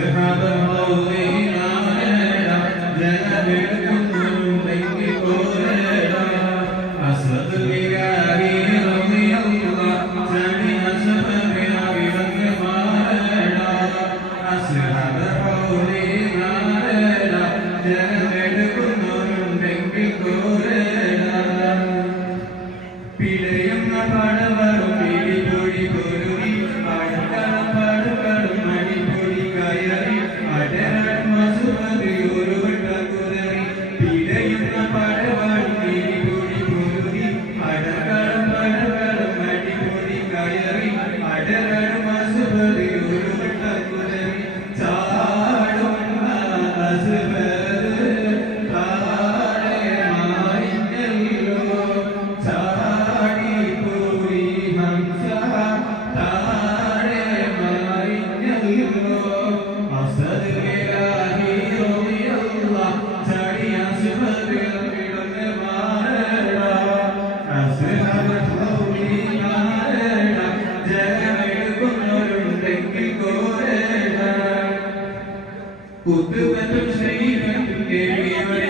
Sahaba കുത്തുപറ്റും Shri കേൾവിയുടെ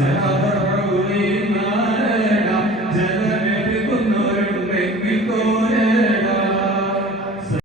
Yeah.